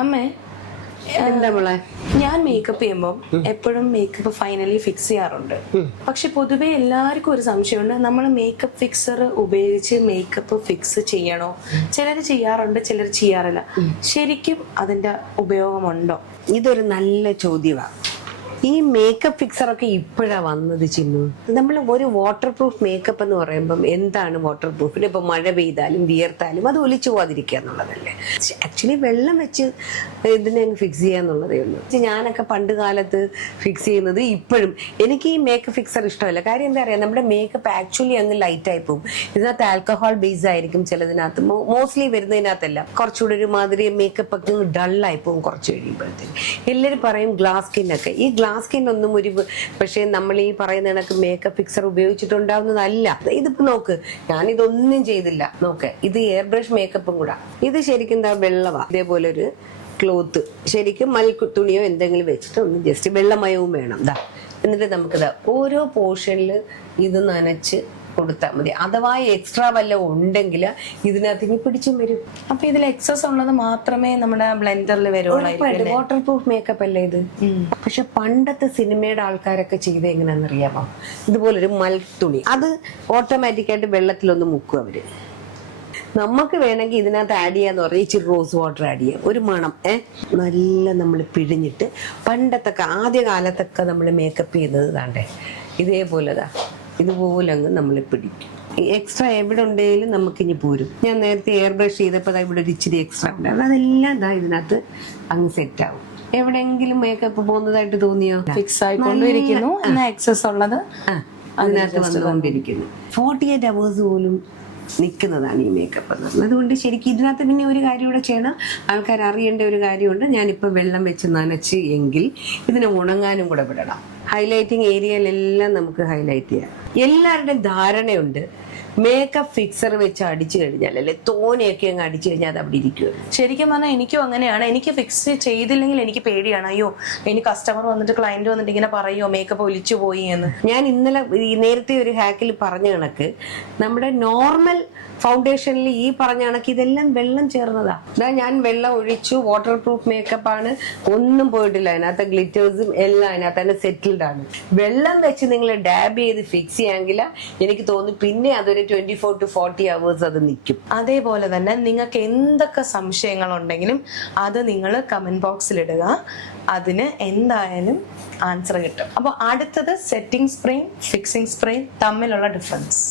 അമ്മേ, എന്താ മോളെ? ഞാൻ മേക്കപ്പ് ചെയ്യുമ്പോൾ എപ്പോഴും മേക്കപ്പ് ഫൈനലി ഫിക്സ് ചെയ്യാറുണ്ട്. പക്ഷെ പൊതുവെ എല്ലാവർക്കും ഒരു സംശയമുണ്ട്, നമ്മൾ മേക്കപ്പ് ഫിക്സർ ഉപയോഗിച്ച് മേക്കപ്പ് ഫിക്സ് ചെയ്യണോ? ചിലർ ചെയ്യാറുണ്ട്, ചിലർ ചെയ്യാറില്ല. ശരിക്കും അതിന്റെ ഉപയോഗമുണ്ടോ? ഇതൊരു നല്ല ചോദ്യമാണ്. ഈ മേക്കപ്പ് ഫിക്സറൊക്കെ ഇപ്പോഴാണ് വന്നത് ചിന്നു. നമ്മൾ ഒരു വാട്ടർ പ്രൂഫ് മേക്കപ്പ് എന്ന് പറയുമ്പം എന്താണ് വാട്ടർ പ്രൂഫിന്? ഇപ്പം മഴ പെയ്താലും വിയർത്താലും അത് ഒലിച്ചു പോകാതിരിക്കുക എന്നുള്ളതല്ലേ. ആക്ച്വലി വെള്ളം വെച്ച് ഇതിനെ അങ്ങ് ഫിക്സ് ചെയ്യുക എന്നുള്ളതേ ഉള്ളൂ. ഞാനൊക്കെ പണ്ട് കാലത്ത് ഫിക്സ് ചെയ്യുന്നത് ഇപ്പോഴും എനിക്ക് ഈ മേക്കപ്പ് ഫിക്സർ ഇഷ്ടമല്ല. കാര്യം എന്താ പറയുക, നമ്മുടെ മേക്കപ്പ് ആക്ച്വലി അങ്ങ് ലൈറ്റായി പോകും. ഇതിനകത്ത് ആൽക്കഹോൾ ബേസ് ആയിരിക്കും ചിലതിനകത്ത്, മോസ്റ്റ്ലി വരുന്നതിനകത്തല്ല. കുറച്ചുകൂടി ഒരു മാതിരി മേക്കപ്പ് ഒക്കെ ഡള്ളായി പോകും കുറച്ച് കഴിയുമ്പോഴത്തേക്ക്. എല്ലാവരും പറയും ഗ്ലാസ് സ്കിന്നൊക്കെ. ഈ ഗ്ലാസ് സ്കിൻ ഒന്നും പക്ഷേ നമ്മൾ ഈ പറയുന്ന കണക്ക് മേക്കപ്പ് ഫിക്സർ ഉപയോഗിച്ചിട്ടുണ്ടാവുന്നതല്ല. ഇതിപ്പോ നോക്ക്, ഞാനിതൊന്നും ചെയ്തില്ല. നോക്ക്, ഇത് എയർ ബ്രഷ് മേക്കപ്പും കൂടാ. ഇത് ശരിക്കും എന്താ വെള്ളവാ, ഇതേപോലെ ഒരു ക്ലോത്ത്, ശരിക്കും തുണിയോ എന്തെങ്കിലും വെച്ചിട്ട് ഒന്ന് ജസ്റ്റ് വെള്ളമയവും വേണം. എന്നിട്ട് നമുക്കിതാ ഓരോ പോർഷനിൽ ഇത് നനച്ച് കൊടുത്താൽ മതി. അഥവാ എക്സ്ട്രാ വല്ലതും ഉണ്ടെങ്കിൽ ഇതിനകത്ത് ഇനി പിടിച്ചും വരും. അപ്പൊ ഇതിൽ എക്സസ് ഉള്ളത് മാത്രമേ നമ്മുടെ ബ്ലെൻഡറിൽ വരുള്ളൂ. വാട്ടർ പ്രൂഫ് മേക്കപ്പ് അല്ലേ ഇത്. പക്ഷെ പണ്ടത്തെ സിനിമയുടെ ആൾക്കാരൊക്കെ ചെയ്ത് എങ്ങനെയാണെന്നറിയാമോ? ഇതുപോലൊരു തുണി, അത് ഓട്ടോമാറ്റിക്കായിട്ട് വെള്ളത്തിലൊന്ന് മുക്കും അവര്. നമുക്ക് വേണമെങ്കിൽ ഇതിനകത്ത് ആഡ് ചെയ്യാന്ന് പറഞ്ഞാൽ ഇച്ചിരി റോസ് വാട്ടർ ആഡ് ചെയ്യാം, ഒരു മണം നല്ല നമ്മൾ പിഴിഞ്ഞിട്ട്. പണ്ടത്തെ ആദ്യ കാലത്തൊക്കെ നമ്മൾ മേക്കപ്പ് ചെയ്യുന്നത് താണ്ടേ ഇതേപോലെതാ, ഇതുപോലെ അങ്ങ് നമ്മൾ പിടിക്കും. എക്സ്ട്രാ എവിടെ ഉണ്ടെങ്കിലും നമുക്കിനി പോരും. ഞാൻ നേരത്തെ എയർ ബ്രഷ് ചെയ്തപ്പോൾ ഇവിടെ ഒരു ഇച്ചിരി എക്സ്ട്രാ ഉണ്ട്, അതെല്ലാം ഇതിനകത്ത് അങ്ങ് സെറ്റ് ആവും. എവിടെയെങ്കിലും മേക്കപ്പ് പോകുന്നതായിട്ട് തോന്നിയോ? ഫിക്സ് ആയിക്കൊണ്ടിരിക്കുന്നു, എക്സസ് ഉള്ളത് അതിനകത്ത് വന്നുകൊണ്ടിരിക്കുന്നു. 48 hours പോലും നിൽക്കുന്നതാണ് ഈ മേക്കപ്പ് എന്ന് പറഞ്ഞത്. അതുകൊണ്ട് ശരിക്കും ഇതിനകത്ത് പിന്നെ ഒരു കാര്യം കൂടെ ചെയ്യണം, ആൾക്കാർ അറിയേണ്ട ഒരു കാര്യമുണ്ട്. ഞാനിപ്പോൾ വെള്ളം വെച്ച് നനച്ച് എങ്കിൽ ഇതിനെ ഉണങ്ങാനും കൂടെ വിടണം. ഹൈലൈറ്റിങ് ഏരിയയിലെല്ലാം നമുക്ക് ഹൈലൈറ്റ് ചെയ്യാം. എല്ലാവരുടെയും ധാരണയുണ്ട് മേക്കപ്പ് ഫിക്സർ വെച്ച് അടിച്ചു കഴിഞ്ഞാൽ, അല്ലെ തോനെയൊക്കെ അങ്ങ് അടിച്ചു കഴിഞ്ഞാൽ അത് അവിടെ ഇരിക്കുക. ശരിക്കും പറഞ്ഞാൽ എനിക്കും അങ്ങനെയാണ്. എനിക്ക് ഫിക്സ് ചെയ്തില്ലെങ്കിൽ എനിക്ക് പേടിയാണ്. അയ്യോ, ഇനി കസ്റ്റമർ വന്നിട്ട് ക്ലയന്റ് വന്നിട്ട് ഇങ്ങനെ പറയുമോ മേക്കപ്പ് ഒലിച്ചു പോയി എന്ന്. ഞാൻ ഇന്നലെ നേരത്തെ ഒരു ഹാക്കിൽ പറഞ്ഞ കണക്ക് നമ്മുടെ നോർമൽ ഫൗണ്ടേഷനിൽ ഈ പറഞ്ഞ കണക്ക് ഇതെല്ലാം വെള്ളം ചേർന്നതാ. ഞാൻ വെള്ളം ഒഴിച്ചു, വാട്ടർ പ്രൂഫ് മേക്കപ്പ് ആണ്, ഒന്നും പോയിട്ടില്ല. അതിനകത്ത് ഗ്ലിറ്റേഴ്സും എല്ലാം അതിനകത്ത് തന്നെ സെറ്റിൽഡ് ആണ്. വെള്ളം വെച്ച് നിങ്ങൾ ഡാബ് ചെയ്ത് ഫിക്സ് ചെയ്യാമെങ്കിൽ എനിക്ക് തോന്നുന്നു പിന്നെ അതൊരു 24 to 40 hours അത് നിൽക്കും. അതേപോലെ തന്നെ നിങ്ങൾക്ക് എന്തൊക്കെ സംശയങ്ങൾ ഉണ്ടെങ്കിലും അത് നിങ്ങൾ കമന്റ് ബോക്സിൽ ഇടുക, അതിന് എന്തായാലും ആൻസർ കിട്ടും. അപ്പോൾ അടുത്തത് സെറ്റിംഗ് സ്പ്രേയും ഫിക്സിംഗ് സ്പ്രേയും തമ്മിലുള്ള ഡിഫറൻസ്.